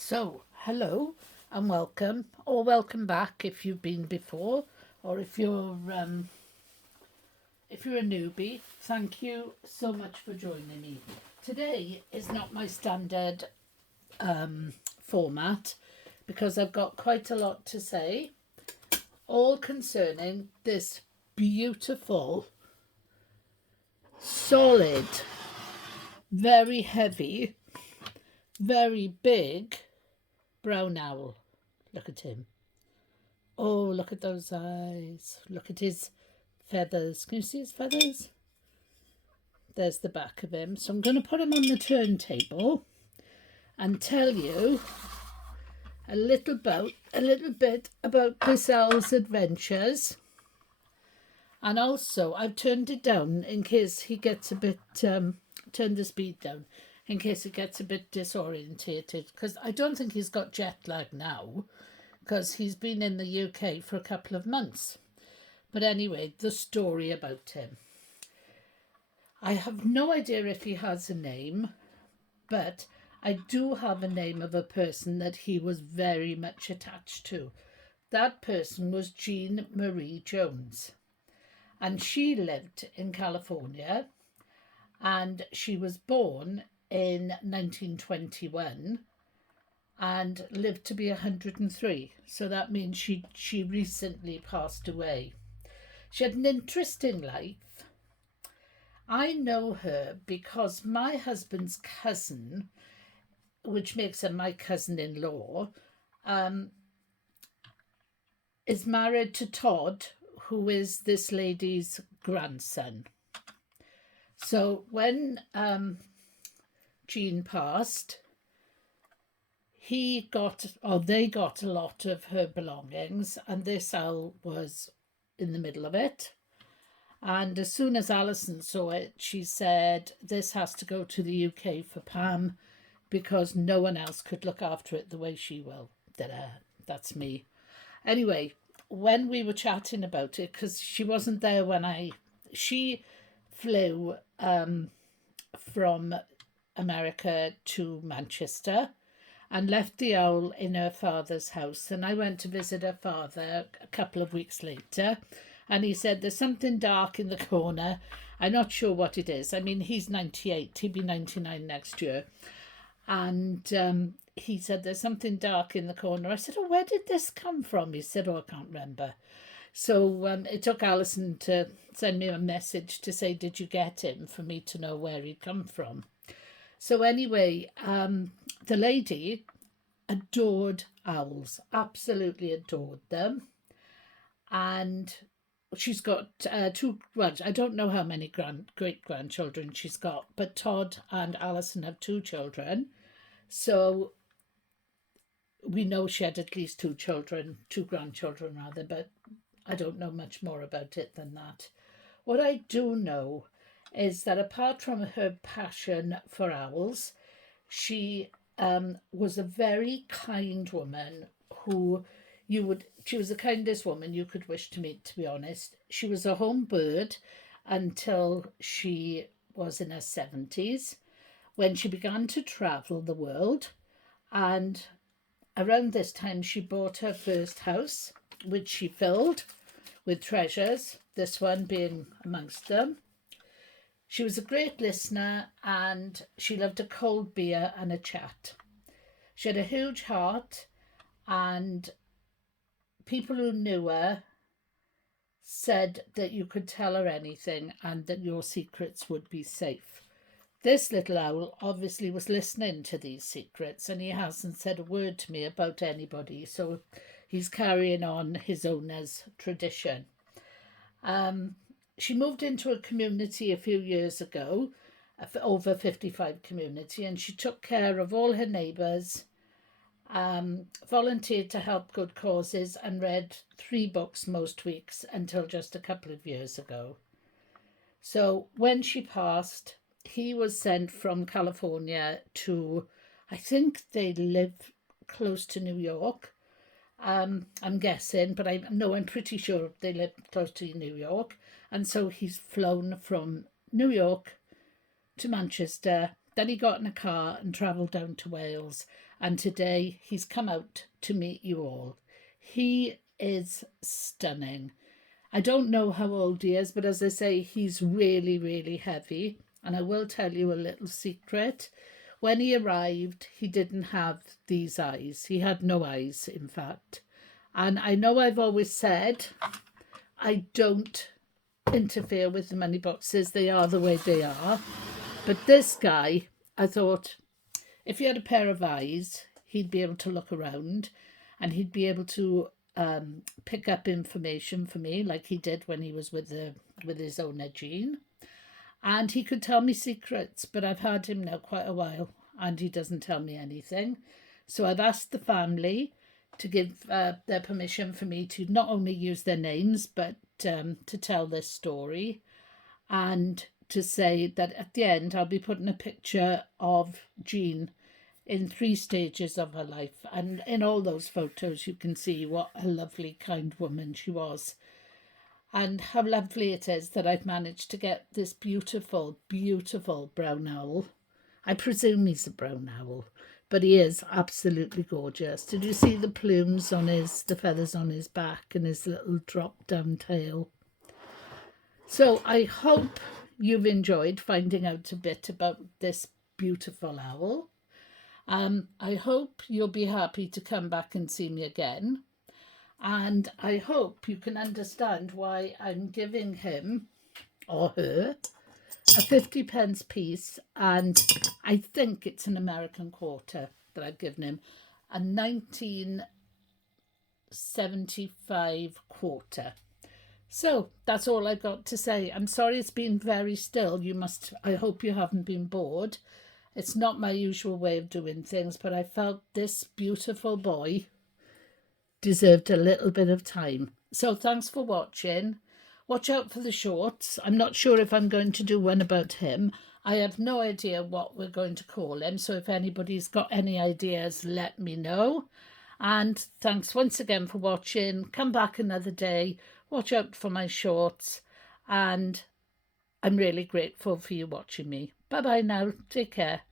So, hello and welcome, or welcome back if you've been before, or if you're a newbie. Thank you so much for joining me. Today is not my standard format because I've got quite a lot to say, all concerning this beautiful, solid, very heavy, very big brown owl. Look at him. Oh, look at those eyes. Look at his feathers. Can you see his feathers? There's the back of him. So I'm going to put him on the turntable and tell you a little bit about this owl's adventures. And also, I've turned it down in case he gets a bit, turned the speed down in case he gets a bit disorientated. Because I don't think he's got jet lag now because he's been in the UK for a couple of months. But anyway, the story about him. I have no idea if he has a name, but I do have a name of a person that he was very much attached to. That person was Jean Marie Jones, and she lived in California, and she was born in 1921 and lived to be 103. So that means she recently passed away. She had an interesting life. I know her because my husband's cousin, which makes her my cousin-in-law, is married to Todd, who is this lady's grandson. So when Jean passed, they got a lot of her belongings, and this owl was in the middle of it. And as soon as Alison saw it, she said, "This has to go to the UK for Pam because no one else could look after it the way she will." That's me. Anyway, when we were chatting about it, because she wasn't there she flew from America to Manchester and left the owl in her father's house. And I went to visit her father a couple of weeks later, and he said, "There's something dark in the corner. I'm not sure what it is." I mean, he's 98, he'll be 99 next year. And he said, "There's something dark in the corner." I said, "Oh, where did this come from?" He said, "Oh, I can't remember." So it took Alison to send me a message to say, "Did you get him?" for me to know where he'd come from. So anyway, the lady adored owls, absolutely adored them. And she's got two, well, I don't know how many great grandchildren she's got, but Todd and Alison have two children. So we know she had at least two grandchildren rather, but I don't know much more about it than that. What I do know is that apart from her passion for owls, she was a very kind woman who she was the kindest woman you could wish to meet, to be honest. She was a home bird until she was in her 70s when she began to travel the world. And around this time, she bought her first house, which she filled with treasures, this one being amongst them. She was a great listener and she loved a cold beer and a chat. She had a huge heart, and people who knew her said that you could tell her anything and that your secrets would be safe. This little owl obviously was listening to these secrets, and he hasn't said a word to me about anybody, so he's carrying on his owner's tradition. She moved into a community a few years ago, over 55 community, and she took care of all her neighbours, volunteered to help good causes, and read 3 books most weeks until just a couple of years ago. So when she passed, he was sent from California to, I think they live close to New York. I'm guessing, but I'm pretty sure they live close to New York. And so he's flown from New York to Manchester. Then he got in a car and travelled down to Wales. And today he's come out to meet you all. He is stunning. I don't know how old he is, but as I say, he's really, really heavy. And I will tell you a little secret. When he arrived, he didn't have these eyes. He had no eyes, in fact. And I know I've always said I don't interfere with the money boxes. They are the way they are. But this guy, I thought, if he had a pair of eyes, he'd be able to look around and he'd be able to pick up information for me like he did when he was with his owner Jean. And he could tell me secrets, but I've had him now quite a while and he doesn't tell me anything. So I've asked the family to give their permission for me to not only use their names, but to tell this story, and to say that at the end I'll be putting a picture of Jean in 3 stages of her life. And in all those photos you can see what a lovely, kind woman she was. And how lovely it is that I've managed to get this beautiful, beautiful brown owl. I presume he's a brown owl, but he is absolutely gorgeous. Did you see the plumes on the feathers on his back and his little drop down tail? So I hope you've enjoyed finding out a bit about this beautiful owl. I hope you'll be happy to come back and see me again. And I hope you can understand why I'm giving him or her a 50p piece, and I think it's an American quarter that I've given him, a 1975 quarter. So that's all I've got to say. I'm sorry it's been very still. I hope you haven't been bored. It's not my usual way of doing things, but I felt this beautiful boy deserved a little bit of time. So thanks for watching. Watch out for the shorts. I'm not sure if I'm going to do one about him. I have no idea what we're going to call him. So if anybody's got any ideas, let me know. And thanks once again for watching. Come back another day. Watch out for my shorts. And I'm really grateful for you watching me. Bye-bye now. Take care.